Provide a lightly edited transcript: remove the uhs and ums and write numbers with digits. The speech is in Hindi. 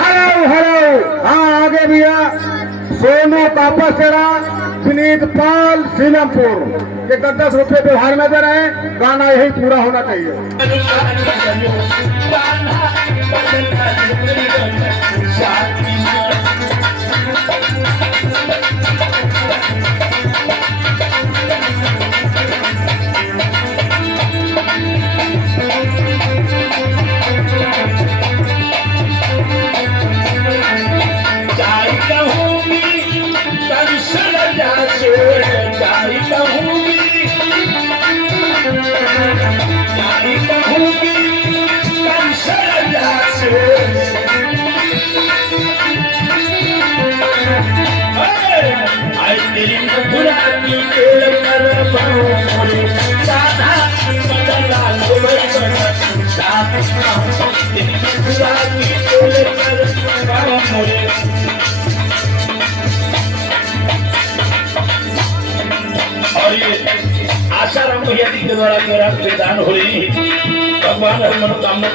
हाँ आगे भैया सोनू कापासेड़ा विनीत पाल सीलमपुर के 10-10 रुपए व्यवहार में दे रहे हैं। गाना यही पूरा होना चाहिए। और ये आसाराम भैया जी के द्वारा मेरा विधान हो रही भगवान हर मनोकामना